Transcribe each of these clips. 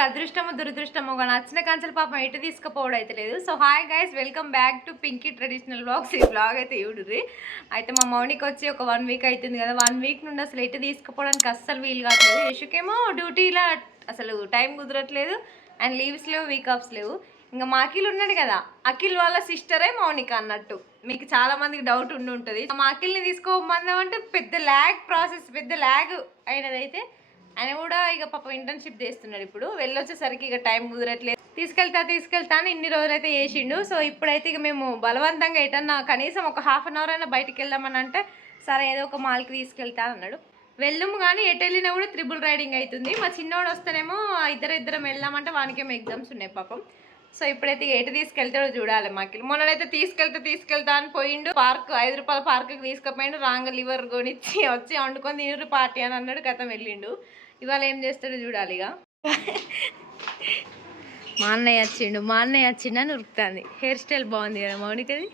వీళ్ళకి అదృష్టమో దురదృష్టమో కానీ నచ్చిన కాంచెలు పాపం ఎటు తీసుకుపోవడం అయితే లేదు. So hi guys, welcome back to Pinky traditional vlogs. ఈ వ్లాగ్ అయితే ఇవ్వడుర్రి. అయితే మా మౌనికి వచ్చి ఒక 1 వీక్ అవుతుంది కదా, 1 వీక్ నుండి అసలు ఎటు తీసుకుపోవడానికి అస్సలు వీలు కావట్లేదు. యశుకేమో డ్యూటీలో అసలు టైం కుదరట్లేదు అండ్ లీవ్స్ లేవు, వీక్ ఆఫ్స్ లేవు. ఇంకా మా అఖిల్ ఉన్నాడు కదా, అఖిల్ వాళ్ళ సిస్టరే మౌనిక అన్నట్టు మీకు చాలా మందికి డౌట్ ఉంటుంది. మా అఖిల్ని తీసుకోమందామంటే పెద్ద ల్యాగ్ ప్రాసెస్, పెద్ద ల్యాగ్ అయినదైతే. ఆయన కూడా ఇక పాప ఇంటర్న్షిప్ చేస్తున్నాడు. ఇప్పుడు వెళ్ళొచ్చేసరికి ఇక టైం కుదరట్లేదు. తీసుకెళ్తా అని ఇన్ని రోజులైతే చేసిండు. సో ఇప్పుడైతే ఇక మేము బలవంతంగా ఎటన్నా కనీసం ఒక ½ అన్ అవర్ అయినా బయటికి వెళ్దామని అంటే సరే ఏదో ఒక మాల్కి తీసుకెళ్తా అన్నాడు. వెళ్దాము కానీ ఎటు వెళ్ళినా కూడా త్రిబుల్ రైడింగ్ అవుతుంది. మా చిన్నోడు వస్తేనేమో ఇద్దరం వెళ్దామంటే వానికేమో ఎగ్జామ్స్ ఉన్నాయి పాపం. సో ఇప్పుడైతే ఎటు తీసుకెళ్తాడో చూడాలి. మాకి మొన్నైతే తీసుకెళ్తా అని పోయిండు. పార్క్ 5 రూపాయల పార్క్కి తీసుకుపోయిండు. రాంగ లివర్ కొనిచ్చి వచ్చి వండుకొని తినరు పార్టీ అని అన్నాడు. గతం వెళ్ళిండు. ఇవాళ ఏం చేస్తాడో చూడాలి. ఇక మా అన్నయ్య వచ్చిండు అని ఉరుకుతుంది. హెయిర్ స్టైల్ బాగుంది కదా మౌనికది.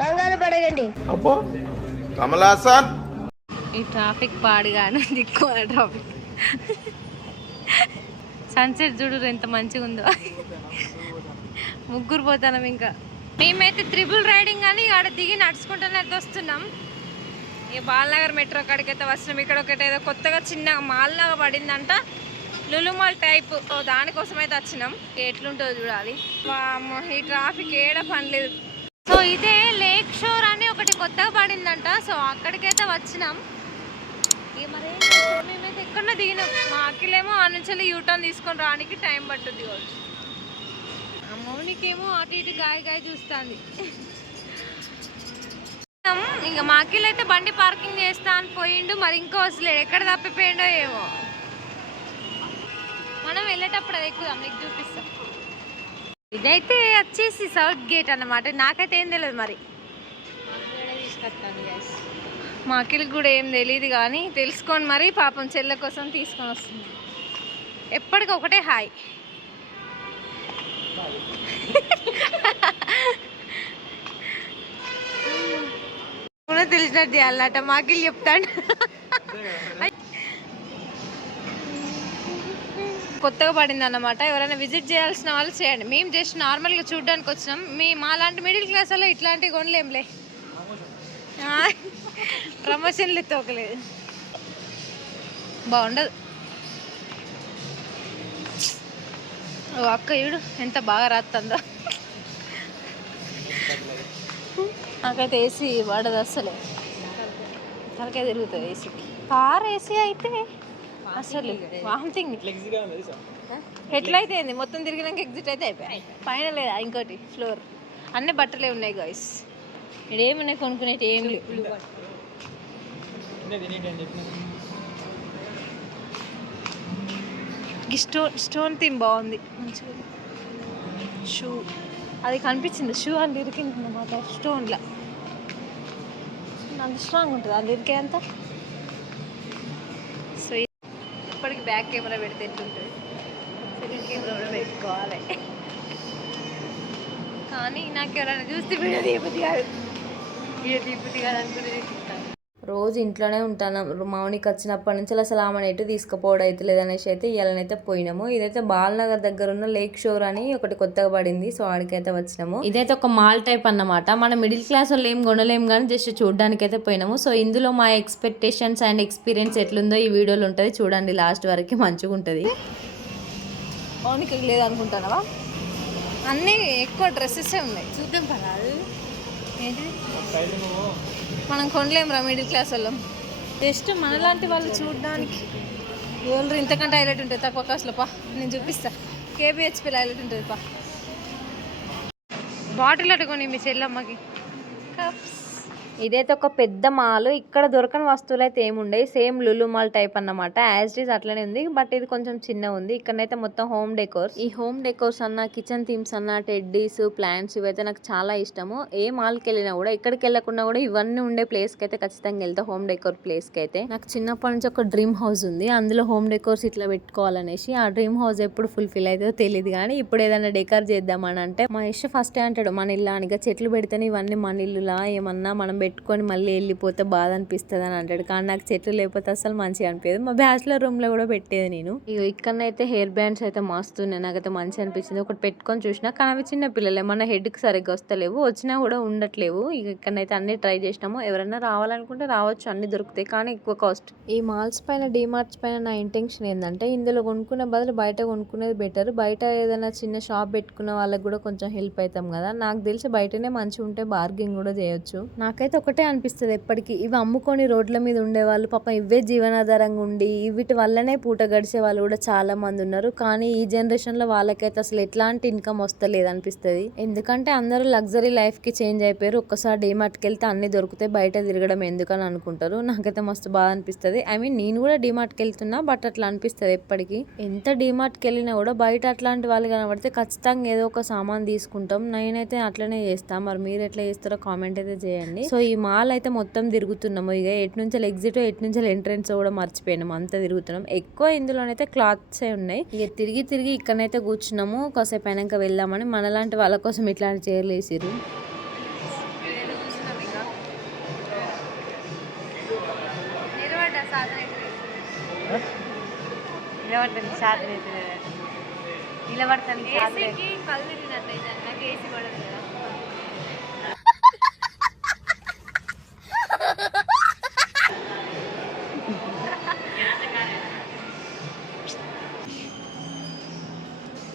కంగారు పడగండి. ఈ ట్రాఫిక్ పాడుగాను ఎక్కువ ట్రాఫిక్. సన్సెట్ చూడు ఎంత మంచిగా ఉందో. ముగ్గురు పోతాం. ఇంకా మేమైతే త్రిబుల్ రైడింగ్ అని ఆడ దిగి నడుచుకుంటూనే అయితే వస్తున్నాం. ఇక బాలనగర్ మెట్రో కాడికైతే వస్తున్నాం. ఇక్కడ ఒకటి ఏదో కొత్తగా చిన్న మాల్ లాగా పడిందంట, లులు మాల్ టైప్. దానికోసం అయితే వచ్చినాం. ఎట్లుంటుందో చూడాలి. ఈ ట్రాఫిక్ ఏడ పనిలేదు. సో ఇదే లేక్ షోర్ అని ఒకటి కొత్తగా పడిందంట. సో అక్కడికైతే వచ్చినాం. ఇక మరేం చేస్తాం, మేమైతే ఎక్కడో దిగినాం. మా అఖిలేమో ఆ నుంచి యూటర్న్ తీసుకొని రానికి టైం పట్టుద్ది కావచ్చు. మౌనికేమో అటు ఇటు గాయ చూస్తుంది. ఇంకా మా అఖిల్ అయితే బండి పార్కింగ్ చేస్తా అని పోయిండు. మరి ఇంకో వస్తలేడు, ఎక్కడ తప్పిపోయిండో ఏమో. మనం వెళ్ళేటప్పుడు అది ఎక్కుదాం, నీకు చూపిస్తాం. ఇదైతే వచ్చేసి సౌత్ గేట్ అన్నమాట. నాకైతే ఏం తెలియదు మరి. మా అఖిల్కి కూడా ఏం తెలియదు కానీ తెలుసుకోండి మరి. పాపం చెల్లె కోసం తీసుకొని వస్తుంది. ఎప్పటికీ ఒకటే హాయ్. కూడా తెలిసినట్టు చేయాలన్నట. మా అఖిల్ చెప్తాడు. కొత్తగా పడింది అన్నమాట. ఎవరైనా విజిట్ చేయాల్సిన వాళ్ళు చేయండి. మేము జస్ట్ నార్మల్గా చూడడానికి వచ్చినాం. మాలాంటి మిడిల్ క్లాస్ వాళ్ళు ఇట్లాంటివి కొనలేంలే. ప్రమోషన్లు తోకలేదు, బాగుండదు. ఓ అక్క ఈడు ఎంత బాగా రాస్తుందో. నాకైతే ఏసీ పడదు అసలే, తనకే తిరుగుతుంది ఏసీకి. కార్ ఏసీ అయితే అసలు వామిటింగ్. ఎట్లయితే ఏంది, మొత్తం తిరిగినాక ఎగ్జిట్ అయితే అయిపోయాయి. పైన లేదా ఇంకోటి ఫ్లోర్, అన్ని బట్టలే ఉన్నాయి గాయస్. ఇక్కడ ఏమున్నాయి కొనుక్కునేటి ఏం లేవు. స్టోన్ థీమ్ బాగుంది మంచిగా. షూ అది కనిపించింది, షూ అని ఇరికింది అన్నమాట. స్టోన్లా అంత స్ట్రాంగ్ ఉంటుంది అది ఇరికే అంతా. సో ఇప్పటికి బ్యాక్ కెమెరా పెడితే ఎట్లుంటుంది, సెకండ్ కెమెరా కూడా పెట్టుకోవాలి. కానీ నాకు ఎవరైనా చూస్తే వీడియో తీయబుద్ధి కాదు అనుకునేది. రోజు ఇంట్లోనే ఉంటాను. మౌనికి వచ్చినప్పటి నుంచి అసలు ఆమెను ఎటు తీసుకుపోవడం అయితే లేదనేసి అయితే ఇవాళనైతే పోయినాము. ఇదైతే బాలనగర్ దగ్గర ఉన్న లేక్ షోర్ అని ఒకటి కొత్తగా పడింది. సో ఆడికైతే వచ్చినాము. ఇదైతే ఒక మాల్ టైప్ అన్నమాట. మన మిడిల్ క్లాస్ వాళ్ళు ఏం కొనలేము కానీ జస్ట్ చూడడానికి అయితే పోయినాము. సో ఇందులో మా ఎక్స్పెక్టేషన్స్ అండ్ ఎక్స్పీరియన్స్ ఎట్లుందో ఈ వీడియోలో ఉంటుంది, చూడండి లాస్ట్ వరకు మంచిగా ఉంటుంది. మౌనికి లేదనుకుంటానవా? అన్నీ ఎక్కువ డ్రెస్సెసే ఉన్నాయి, చూద్దాం పదా. ఏంటి మనం కొనలేము రా మిడిల్ క్లాస్ వాళ్ళం. జస్ట్ మనలాంటి వాళ్ళు చూడడానికి జ్యువెలరీ ఇంతకంటే హైలైట్ ఉంటుంది తక్కువ కాస్ట్లో. పా నేను చూపిస్తా. కేబిహెచ్పీలో హైలైట్ ఉంటుంది. పా బాటిల్ అట్టుకొని మీ చెల్లమ్మకి కప్స్ ఇదైతే ఒక పెద్ద మాల్. ఇక్కడ దొరకని వస్తువులు అయితే ఏముండయి. సేమ్ లులు మాల్ టైప్ అన్నమాట. యాజ్ ఇట్ ఈస్ అట్లనే ఉంది. బట్ ఇది కొంచెం చిన్న ఉంది. ఇక్కడైతే మొత్తం హోమ్ డెకోర్స్. ఈ హోమ్ డెకోర్స్ అన్న, కిచెన్ థీమ్స్ అన్న, టెడ్డీస్, ప్లాంట్స్ ఇవైతే నాకు చాలా ఇష్టము. ఏ మాల్ కి వెళ్ళినా కూడా, ఎక్కడికి వెళ్ళకుండా కూడా ఇవన్నీ ఉండే ప్లేస్ కి అయితే ఖచ్చితంగా వెళ్తా. హోమ్ డెకోర్ ప్లేస్ కి అయితే నాకు చిన్నప్పటి నుంచి ఒక డ్రీమ్ హౌస్ ఉంది. అందులో హోమ్ డెకోర్స్ ఇట్లా పెట్టుకోవాలనేసి. ఆ డ్రీమ్ హౌస్ ఎప్పుడు ఫుల్ఫిల్ అవుతుందో తెలియదు కానీ ఇప్పుడు ఏదైనా డెకర్ చేద్దామని అంటే మా ఇష్ట ఫస్ట్ అంటాడు, మన ఇల్లు అనగా చెట్లు పెడితేనే ఇవన్నీ మన ఇల్లులా, ఏమన్నా మనం పెట్టుకొని మళ్ళీ వెళ్ళిపోతే బాధ అనిపిస్తుంది అని అంటాడు. కానీ నాకు చెట్లు లేకపోతే అసలు మంచిగా అనిపించదు. మా బ్యాచులర్ రూమ్ లో కూడా పెట్టేది నేను. ఇక ఇక్కడనైతే హెయిర్ బ్యాండ్స్ అయితే మస్తున్నాయి. నాకైతే మంచిగా అనిపించింది. ఒకటి పెట్టుకొని చూసినా కానీ అవి చిన్న పిల్లలే, మన హెడ్ కి సరిగ్గా వస్తలేవు, వచ్చినా కూడా ఉండట్లేవు. ఇక ఇక్కడనైతే అన్ని ట్రై చేసినాము. ఎవరైనా రావాలనుకుంటే రావచ్చు, అన్ని దొరుకుతాయి కానీ ఎక్కువ కాస్ట్. ఈ మాల్స్ పైన, డిమార్ట్స్ పైన నా ఇంటెన్షన్ ఏంటంటే ఇందులో కొనుక్కునే బదులు బయట కొనుక్కునేది బెటర్. బయట ఏదైనా చిన్న షాప్ పెట్టుకున్న వాళ్ళకి కూడా కొంచెం హెల్ప్ అవుతాం కదా. నాకు తెలిసి బయటనే మంచిగా ఉంటే బార్గెన్ కూడా చేయొచ్చు. నాకైతే ఒకటే అనిపిస్తుంది ఎప్పటికీ, ఇవి అమ్ముకొని రోడ్ల మీద ఉండేవాళ్ళు పాపం ఇవే జీవనాధారంగా ఉండి వీటి వల్లనే పూట గడిచే వాళ్ళు కూడా చాలా మంది ఉన్నారు. కానీ ఈ జనరేషన్ లో వాళ్ళకైతే అసలు ఎట్లాంటి ఇన్కమ్ వస్తలేదు అనిపిస్తుంది. ఎందుకంటే అందరూ లగ్జరీ లైఫ్ కి చేంజ్ అయిపోయారు. ఒక్కసారి డిమార్ట్ కి వెళ్తే అన్ని దొరుకుతాయి, బయట తిరగడం ఎందుకని అనుకుంటారు. నాకైతే మస్తు బాగా అనిపిస్తుంది. ఐ మీన్ నేను కూడా డిమార్ట్ కి వెళ్తున్నా, బట్ అట్లా అనిపిస్తుంది ఎప్పటికీ. ఎంత డిమార్ట్ కి వెళ్ళినా కూడా బయట అట్లాంటి వాళ్ళు కనబడితే ఖచ్చితంగా ఏదో ఒక సామాన్ తీసుకుంటాం. నేనైతే అట్లనే చేస్తా. మరి మీరు ఎట్లా చేస్తారో కామెంట్ అయితే చేయండి. సో ఈ మాల్ అయితే మొత్తం తిరుగుతున్నాము. ఇక ఎటు నుంచి ఎగ్జిట్, ఎటు నుంచి ఎంట్రెన్స్ కూడా మర్చిపోయినాము. అంతా తిరుగుతున్నాం. ఎక్కువ ఇందులోనైతే క్లాత్సే ఉన్నాయి. ఇక తిరిగి తిరిగి ఇక్కడనైతే కూర్చున్నాము. కాసేపు అయినాక వెళ్దామని. మనలాంటి వాళ్ళ కోసం ఇట్లాంటి చైర్లు వేసిర్రు.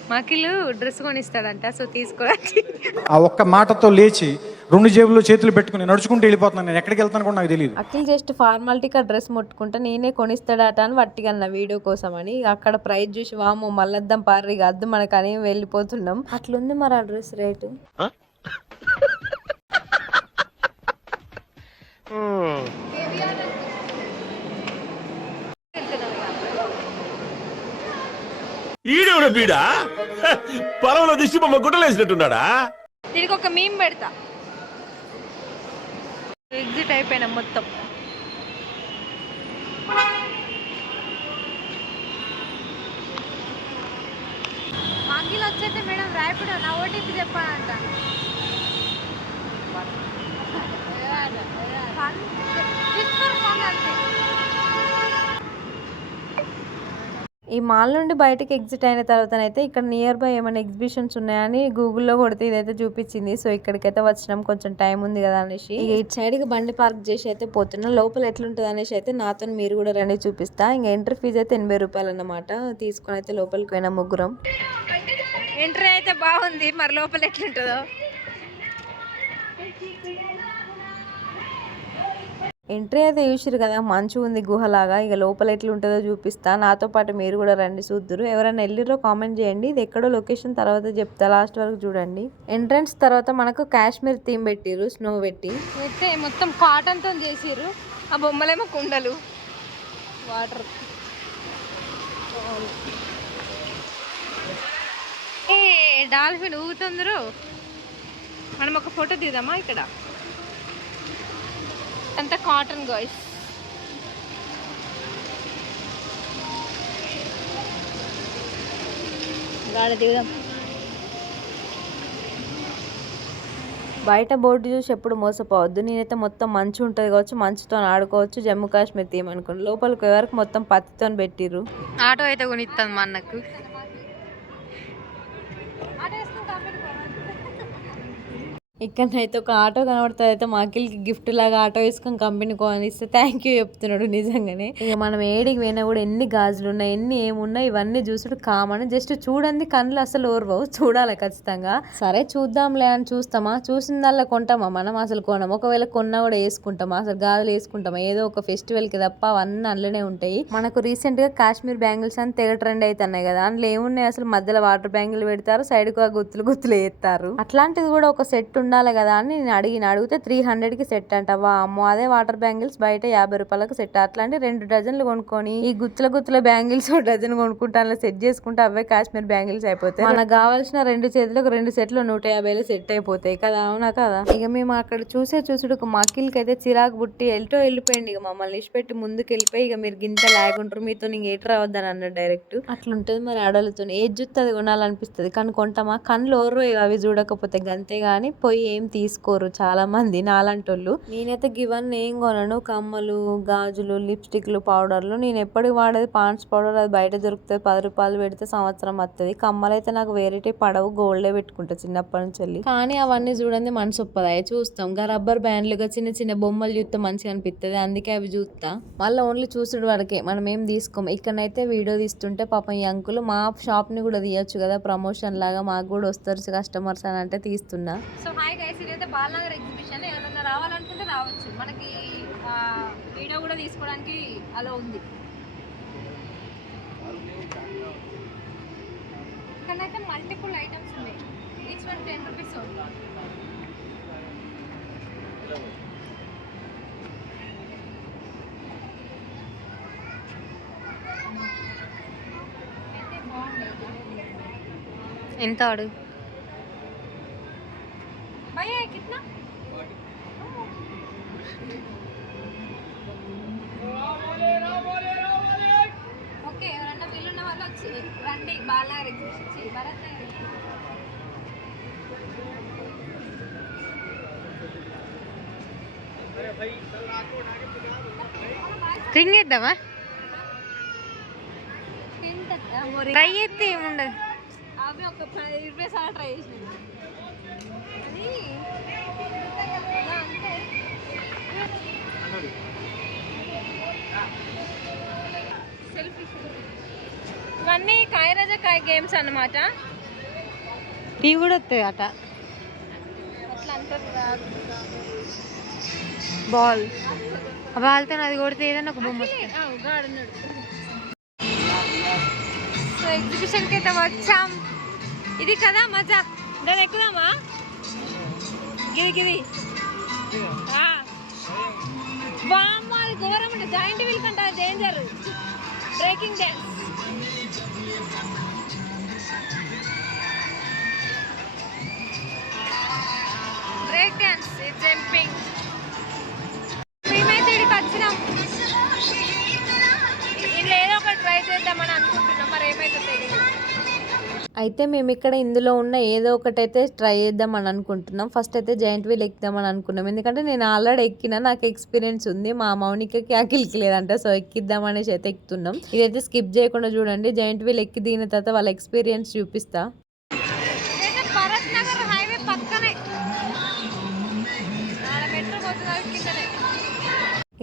మాకిలు డ్రెస్ కొనిస్తాడంట, సో తీసుకోవచ్చు. ఆ ఒక్క మాటతో లేచి 2 జేబుల్లో చేతులు పెట్టుకుని నడుచుకుంటూ వెళ్ళిపోతున్నాను. నేను ఎక్కడికి వెళ్తాను కూడా నాకు తెలియదు. అఖిల్ జస్ట్ ఫార్మాలిటీగా డ్రెస్ ముట్టుకుంటే నేనే కొనిస్తాడట అని వట్టిగన్న వీడియో కోసం అని. అక్కడ ప్రైస్ చూసి వాము మళ్ళద్దాం పార్రి అద్దు మనకని వెళ్ళిపోతున్నాం. అట్లుంది మరి ఆ డ్రెస్ రేటు. ఈడెవడ బీడా పొలంలో దిష్టి బొమ్మ గుట్టలేసినట్టున్నాడా? దీనికి ఒక మీమ్ పెడతా. ఎగ్జిట్ అయిపోయినా మొత్తం. మాకిలు వచ్చేస్తే మేడం ర్యాపిడో నా ఓటీపీ చెప్పాలంట. ఈ మాల్ నుండి బయటకి ఎగ్జిట్ అయిన తర్వాత అయితే ఇక్కడ నియర్ బై ఏమైనా ఎగ్జిబిషన్స్ ఉన్నాయని గూగుల్లో కొడితే ఇదైతే చూపించింది. సో ఇక్కడికైతే వచ్చినాం, కొంచెం టైం ఉంది కదా అనేసి. ఇటు సైడ్కి బండి పార్క్ చేసి అయితే పోతున్నాం. లోపల ఎట్లుంటుంది అనేసి అయితే నాతో మీరు కూడా రండి చూపిస్తా. ఇంకా ఎంట్రీ ఫీజు అయితే 80 రూపాయలు అన్నమాట. తీసుకొని అయితే లోపలికి పోయినా ముగ్గురం. ఎంట్రీ అయితే బాగుంది, మరి లోపల ఎట్లుంటుందో. ఎంట్రీ అయితే చూసిరు కదా, మంచిగా ఉంది గుహలాగా. ఇక లోపల ఎట్లా ఉంటుందో చూపిస్తా. నాతో పాటు మీరు కూడా రండి చూద్దురు. ఎవరైనా వెళ్ళిరో కామెంట్ చేయండి. ఇది ఎక్కడో లొకేషన్ తర్వాత చెప్తా, లాస్ట్ వరకు చూడండి. ఎంట్రన్స్ తర్వాత మనకు కాశ్మీర్ థీమ్ పెట్టిరు, స్నో పెట్టి. అయితే మొత్తం కాటన్ తో చేసిర్రు. ఆ బొమ్మలేమో కుండలు, వాటర్. ఏ డాల్ఫిన్ ఊగుతుందరు. మనం ఒక ఫోటో తీద్దామా? ఇక్కడ అంతా కాటన్ గాయ్స్. దిగుదాం. బయట బోర్డు చూసి ఎప్పుడు మోసపోవద్దు. నేనైతే మొత్తం మంచు ఉంటుంది కావచ్చు, మంచుతో ఆడుకోవచ్చు, జమ్మూ కాశ్మీర్ థీమ్ అనుకోండి. లోపలికి వరకు మొత్తం పత్తితో పెట్టిర్రు. ఆటో అయితే కొనిస్తాను మా అన్నకు. ఇక్కడనైతే ఒక ఆటో కనబడుతుంది. అయితే మా అఖిల్కి గిఫ్ట్ లాగా ఆటో వేసుకొని కంపెనీ కొనిస్తే థ్యాంక్ యూ చెప్తున్నాడు నిజంగానే. ఇక మనం ఏడికి పోయినా కూడా ఎన్ని గాజులు ఉన్నాయి, ఎన్ని ఏమున్నాయి, ఇవన్నీ చూసుడు కామన్. జస్ట్ చూడండి, కళ్ళు అసలు ఓర్వవు, చూడాలి ఖచ్చితంగా. సరే చూద్దాంలే అని చూస్తామా, చూసిందల్లా కొంటామా మనం? అసలు కొనం. ఒకవేళ కొన్నా కూడా వేసుకుంటామా? అసలు గాజులు వేసుకుంటామా? ఏదో ఒక ఫెస్టివల్ కి తప్ప అవన్నీ అందులోనే ఉంటాయి. మనకు రీసెంట్ గా కాశ్మీర్ బ్యాంగిల్స్ అని తెగ ట్రెండ్ అవుతున్నాయి కదా. అందులో ఏమున్నాయి అసలు? మధ్యలో వాటర్ బ్యాంగిల్ పెడతారు, సైడ్ కు గుత్తులు గుత్తులు వేస్తారు. అట్లాంటిది కూడా ఒక సెట్ ఉండాలి కదా అని నేను అడిగితే 300కి సెట్ అంట. అమ్మో, అదే వాటర్ బ్యాంగిల్స్ బయట 50 రూపాయలకు సెట్. అట్లాంటి 2 డజన్లు కొనుక్కొని ఈ గుత్తుల బ్యాంగిల్స్ డజన్ కొనుక్కుంటా సెట్ చేసుకుంటే అవే కాశ్మీర్ బ్యాంగిల్స్ అయిపోతాయి. మనకు కావాల్సిన 2 చేతులకు 2 సెట్లు 150 సెట్ అయిపోతాయి కదా, అవునా కదా. ఇక మేము అక్కడ చూసుడు మా అఖిల్కి అయితే చిరాకు బుట్టి వెళ్ళిపోయింది. ఇక మమ్మల్ని ఇచ్చిపెట్టి ముందుకు వెళ్ళిపోయి, ఇక మీరు గింత లాగుంటారు, మీతో నీకు ఏటి రావద్దని అన్నాడు డైరెక్ట్. అట్లుంటది మరి ఆడలతో. ఏది చూస్తే అది కొనాలనిపిస్తుంది కానీ కొంటామా, కళ్ళు ఓర్రు అవి చూడకపోతే. అంతేగాని పోయి ఏం తీసుకోరు చాలా మంది నాలంటోళ్ళు. నేనైతే గివన్నీ ఏం కొనను. కమ్మలు, గాజులు, లిప్స్టిక్లు, పౌడర్లు. నేను ఎప్పటికి వాడేది పాండ్స్ పౌడర్. అది బయట దొరుకుతుంది, 10 రూపాయలు పెడితే సంవత్సరం వస్తుంది. కమ్మలు అయితే నాకు వేరేటి పడవు, గోల్డే పెట్టుకుంటా చిన్నప్పటి నుంచి వెళ్ళి. కానీ అవన్నీ చూడండి మనసు ఒప్పదాయి. చూస్తాం గా రబ్బర్ బ్యాండ్లుగా చిన్న చిన్న బొమ్మలు చూస్తే మంచిగా అనిపిస్తుంది, అందుకే అవి చూస్తా. మళ్ళీ ఓన్లీ చూసుడు వరకే, మనం ఏం తీసుకోము. ఇక్కడనైతే వీడియో తీస్తుంటే పాపం ఈ అంకుల్ మా షాప్ ని కూడా తీయొచ్చు కదా, ప్రమోషన్ లాగా మాకు కూడా వస్తారు కస్టమర్స్ అని అంటే తీస్తున్నా. సో హాయ్ గైస్, ఇదైతే బాలనగర్ ఎగ్జిబిషన్. ఎవరైనా రావాలనుకుంటే రావచ్చు. మనకి వీడియో కూడా తీసుకోవడానికి అలా ఉంది. ఇక్కడైతే మల్టిపుల్ ఐటమ్స్ ఉన్నాయి. ఈచ్ వన్ 10 రూపీస్ ఉంది. ఎంత అడుగు భయ్యా కిतना? ఓకే, ఎవరన్నా వీళ్ళున్న వాళ్ళు వచ్చి రండి బాలనగర్ ఎగ్జిబిషన్ భరత్ నగర్. రింగ్ ఇద్దామా, ట్రై చేస్తే ఏముండదు. అవి ఒక 20 సార్లు ట్రై చేసినాను. ఇవన్నీ కాయరాజకాయ గేమ్స్ అన్నమాట. ఇవి కూడా వస్తాయి అట. అట్లా అంటారు. బాల్ బాల్తో అది కొడితే ఏదైనా ఒక బొమ్మ. సో ఎగ్జిబిషన్కి అయితే వచ్చాం. ఇది కదా మజా. దాన్ని ఎక్కుదామా? గిది బామ్మ, అది ఘోరం అంటే జాయింట్ వీల్ కంటే అది danger. Breaking dance. Break dance, jumping. మేమైతే ఇక్కడికి వచ్చినాం. ఇందులో ఏదో ఒకటి ట్రై చేద్దామని అనుకుంటున్నాం, మరి ఏమైతే తెలియదు. అయితే మేము ఇక్కడ ఇందులో ఉన్న ఏదో ఒకటి అయితే ట్రై చేద్దామని అనుకుంటున్నాం. ఫస్ట్ అయితే జాయింట్ వీల్ ఎక్కుదామని అనుకున్నాం, ఎందుకంటే నేను ఆల్రెడీ ఎక్కినా, నాకు ఎక్స్పీరియన్స్ ఉంది. మా మౌనికకి అఖిల్కి లేదంట, సో ఎక్కిద్దామనేసి అయితే ఎక్కుతున్నాం. ఇదైతే స్కిప్ చేయకుండా చూడండి. జాయింట్ వీల్ ఎక్కి దిగిన తర్వాత వాళ్ళ ఎక్స్పీరియన్స్ చూపిస్తా. భరత్ నగర్ హైవే పక్కనే మెట్రో పోతుంది.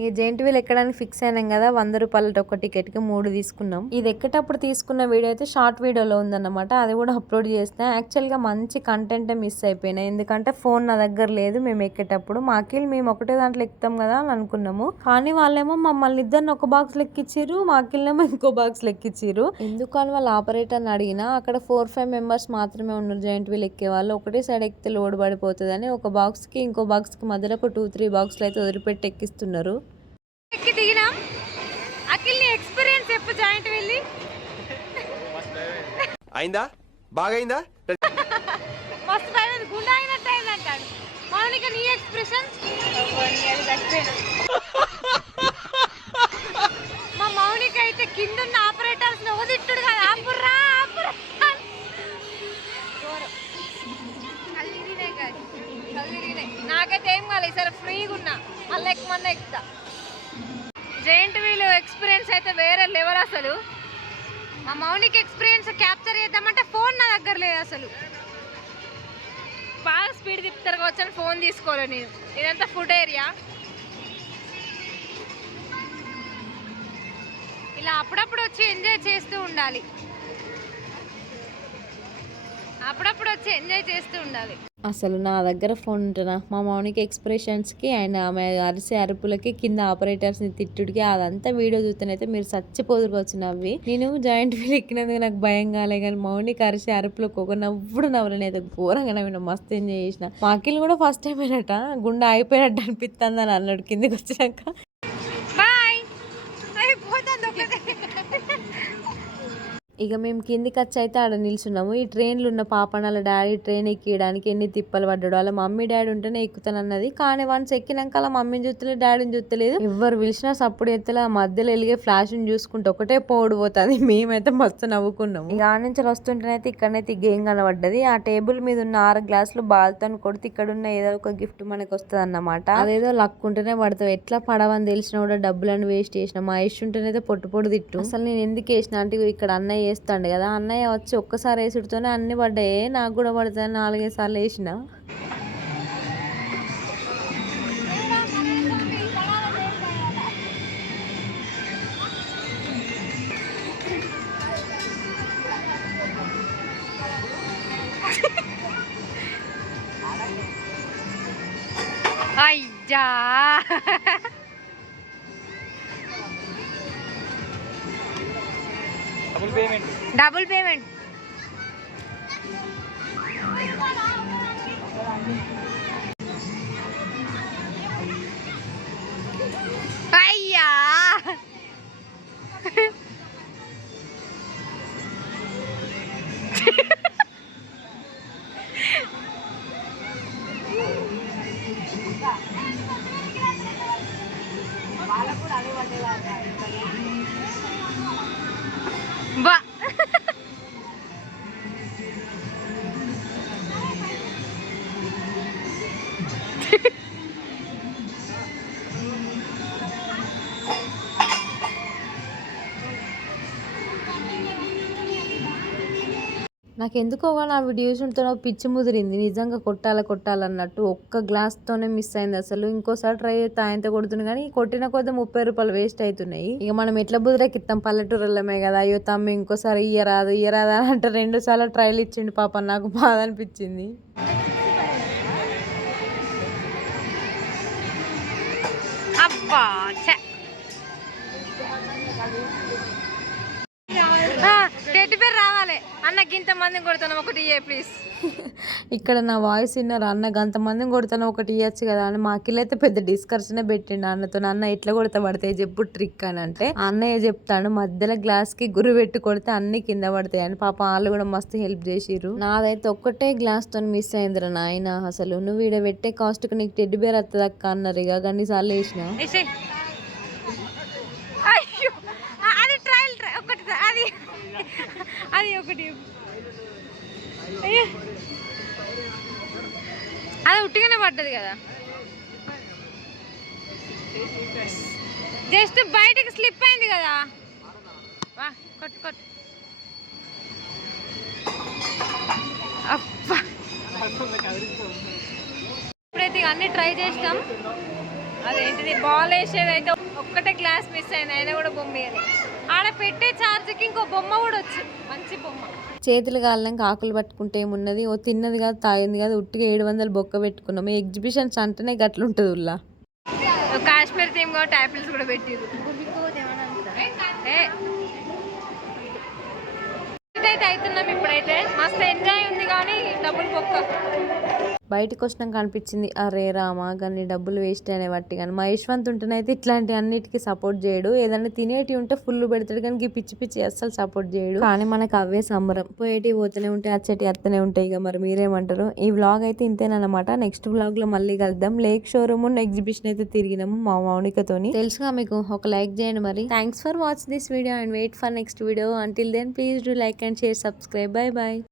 ఈ జాయింట్ వీల్ ఎక్కడానికి ఫిక్స్ అయినాం కదా, 100 రూపాయల ఒక టికెట్కి 3 తీసుకున్నాం. ఇది ఎక్కేటప్పుడు తీసుకున్న వీడియో అయితే షార్ట్ వీడియోలో ఉందన్నమాట, అది కూడా అప్లోడ్ చేసిన. యాక్చువల్గా మంచి కంటెంట్ మిస్ అయిపోయినాయి, ఎందుకంటే ఫోన్ నా దగ్గర లేదు. మేము ఎక్కేటప్పుడు మా అఖిల్ మేము ఒకటే దాంట్లో ఎక్కుతాం కదా అని అనుకున్నాము, కానీ వాళ్ళేమో మమ్మల్ని ఇద్దరిని ఒక బాక్స్ లెక్కిచ్చిర్రు, మా అఖిల్నేమో ఇంకో బాక్స్ లెక్కిచ్చిర్రు. ఎందుకని వాళ్ళ ఆపరేటర్ని అడిగినా అక్కడ 4-5 మెంబర్స్ మాత్రమే ఉన్నారు జాయింట్ వీల్ ఎక్కే వాళ్ళు. ఒకటే సైడ్ ఎక్కితే లోడ్ పడిపోతుందని ఒక బాక్స్కి ఇంకో బాక్స్కి మధ్యలో ఒక 2-3 బాక్స్లు అయితే వదిలిపెట్టి ఎక్కిస్తున్నారు. ఎక్కి దిగినాం. అఖిల్ నీ ఎక్స్పీరియన్స్ చెప్పు జాయింట్ వెళ్ళి. అయిందా? బాగా అయిందా? మస్తు భయం, గుండె అయినట్టు అయింది అంటాడు. మౌనిక నీ ఎక్స్ప్రెషన్? మా మౌనిక అయితే కింద ఉన్న ఆపరేటర్స్ వదిట్టుడు కదా, ఆపుర్రా ఆపుర్రా. నాకైతే ఏం కాలేదు, ఈసారి ఫ్రీగా ఉన్నా, మళ్ళీ ఎక్కుమన్నా ఎక్కుతా. జాయింట్ వీల్ ఎక్స్పీరియన్స్ అయితే వేరే లెవెల్ అసలు. మా మౌనిక ఎక్స్పీరియన్స్ క్యాప్చర్ చేద్దామంటే ఫోన్ నా దగ్గర లేదు అసలు. బాగా స్పీడ్ తిప్పుతారు కావచ్చు అని ఫోన్ తీసుకోలేదు నేను. ఇదంతా ఫుడ్ ఏరియా. ఇలా అప్పుడప్పుడు వచ్చి ఎంజాయ్ చేస్తూ ఉండాలి, అప్పుడప్పుడు వచ్చి ఎంజాయ్ చేస్తూ ఉండాలి. అసలు నా దగ్గర ఫోన్ ఉంటున్నా మా మౌనికి ఎక్స్ప్రెషన్స్కి అండ్ ఆమె అరిసే అరుపులకి కింద ఆపరేటర్స్ని తిట్టుడికి అదంతా వీడియో చూస్తేనైతే మీరు చచ్చిపోదురుకోవచ్చు నవ్వి. నేను జాయింట్ వీల్ ఎక్కినందుకు నాకు భయం కాలే కానీ మౌనికి అరిసే అరుపులకు ఒక నవ్వుడు నవ్వలేనైతే ఘోరంగా నవ్విన మస్తు ఎంజాయ్ చేసిన. మా అఖిల్ కూడా ఫస్ట్ టైం అయినట గుండె అయిపోయినట్టు అనిపిస్తుంది అని అన్నాడు కిందికి వచ్చినాక. ఇక మేము కిందికి వచ్చి అయితే ఆడ నిల్చున్నాము. ఈ ట్రైన్లు ఉన్న పాపనాల డాడీ ట్రైన్ ఎక్కియడానికి ఎన్ని తిప్పలు పడ్డాడు. వాళ్ళ మమ్మీ డాడీ ఉంటేనే ఎక్కుతానన్నది కానీ వన్స్ ఎక్కినాక అలా మమ్మీని చూస్తలేదు డాడీని చూస్తలేదు. ఎవరు పిలిచినా సప్పుడు ఎత్తలే. మధ్యలో వెలిగే ఫ్లాష్ని చూసుకుంటే ఒకటే పోడు పోతుంది. మేమైతే మస్తు నవ్వుకున్నాము. ఇక ఆడ నుంచి వస్తుంటేనైతే ఇక్కడనైతే గేమ్ కనబడ్డది. ఆ టేబుల్ మీద ఉన్న 6 గ్లాసులు బాల్తో కొడితే ఇక్కడ ఉన్న ఏదో ఒక గిఫ్ట్ మనకు వస్తుంది అన్నమాట. అదేదో లక్ ఉంటేనే పడతావు. ఎట్లా పడవని తెలిసినా కూడా డబ్బులను వేస్ట్ చేసిన. మా ఇష్ట ఉంటేనైతే పొట్టు పొడు తిట్టు. అసలు నేను ఎందుకు వేసిన అంటే ఇక్కడ అన్నయ్య వేస్తాడు కదా, అన్నయ్య వచ్చి ఒక్కసారి వేసుడుతోనే అన్ని పడ్డాయి. నాకు కూడా పడతాయి 4-5 సార్లు వేసిన. అయ్యా డబుల్ పేమెంట్ అయ్యా బా నాకెందుకో నా వీడియోస్ ఉంటే పిచ్చి ముదిరింది. నిజంగా కొట్టాలన్నట్టు ఒక్క గ్లాస్తోనే మిస్ అయింది. అసలు ఇంకోసారి ట్రై చేస్తే ఆయనతో కొడుతుంది కానీ కొట్టిన కొద్ది 30 రూపాయలు వేస్ట్ అవుతున్నాయి. ఇక మనం ఎట్లా బుదిరెక్కిస్తాం పల్లెటూరులమే కదా. అయ్యో తమ్మి ఇంకోసారి ఇయ్యరాదు అని అంటే 2 సార్లు ట్రైల్ ఇచ్చిండు పాప. నాకు బాధ అనిపించింది. అబ్బా టెడ్డి పేరు రావాలి అన్నకి ఇంతమంది కొడుతున్నాం ఒకటి ఇయ్యే ప్లీజ్. ఇక్కడ నా వాయిస్ విన్నారు అన్న గంతమందిని కొడతాను ఒకటి ఇవ్వచ్చు కదా అని. మా అఖిల్ అయితే పెద్ద డిస్కషన్ పెట్టిండు అన్నతో. అన్న ఎట్లా కొడతా పడతాయి చెప్పు ట్రిక్ అని అంటే అన్నయ్య చెప్తాడు మధ్యలో గ్లాస్ కి గురి పెట్టి కొడితే అన్ని కింద పడతాయి అని. పాప వాళ్ళు కూడా మస్తు హెల్ప్ చేసిర్రు. నాదైతే ఒక్కటే గ్లాస్ తో మిస్ అయిందిరా నాయన. అసలు నువ్వు ఈడ పెట్టే కాస్ట్ కు నీకు టెడ్డి బేర్ వస్తుంది అక్క అన్నారు. ఇక అన్ని సార్లు వేసిన అది ట్రయల్ ఒకటి అది ఒకటి అది ఉట్టిగానే పడ్డది కదా, జస్ట్ బయటకి స్లిప్ అయింది కదా. వా కొట్టు కొట్టు. అబ్బా ఇప్పుడైతే అన్ని ట్రై చేసినాం. అదేంటిది బాల్ వేసేది అయితే ఒక్కటే గ్లాస్ మిస్ అయింది. అయినా కూడా బొమ్మ అని ఆడ పెట్టే ఛార్జ్కి ఇంకో బొమ్మ కూడా వచ్చు, మంచి బొమ్మ. చేతులు కాళ్ళకి ఆకులు పట్టుకుంటే ఏమున్నది. ఓ తిన్నది కాదు తాగింది కాదు ఉట్టిగా 700 బొక్క పెట్టుకున్నాము. ఎగ్జిబిషన్స్ అంటేనే గట్లుంటుంది ఉల్లా. కాశ్మీర్ థీమ్ కాబట్టి యాపిల్స్ కూడా పెట్టిరు. అయితే అవుతున్నాం ఇప్పుడైతే మస్తు ఎంజాయ్ ఉంది కానీ డబ్బులు బొక్క. బయటకు వచ్చినాక అనిపించింది అరే రామా కానీ డబ్బులు వేస్ట్ అనే బట్టి. కానీ మా యశ్వంత్ ఉంటేనైతే ఇట్లాంటి అన్నిటికీ సపోర్ట్ చేయడు. ఏదైనా తినేటివి ఉంటే ఫుల్ పెడతాడు కానీ పిచ్చి పిచ్చి అస్సలు సపోర్ట్ చేయడు. కానీ మనకు అవే సంబరం. పోయేటివి పోతూనే ఉంటాయి, అచ్చటి అత్తనే ఉంటాయి. ఇక మరి మీరేమంటారు? ఈ వ్లాగ్ అయితే ఇంతేనమాట. నెక్స్ట్ వ్లాగ్ లో మళ్ళీ కలుద్దాం. లేక్ షోరూమ్ ఎగ్జిబిషన్ అయితే తిరిగినాము మా మౌనికతోని. తెలుసుగా మీకు, ఒక లైక్ చేయండి మరి. Thanks for watch this video and wait for next video. Until then please do like and share, subscribe. Bye bye.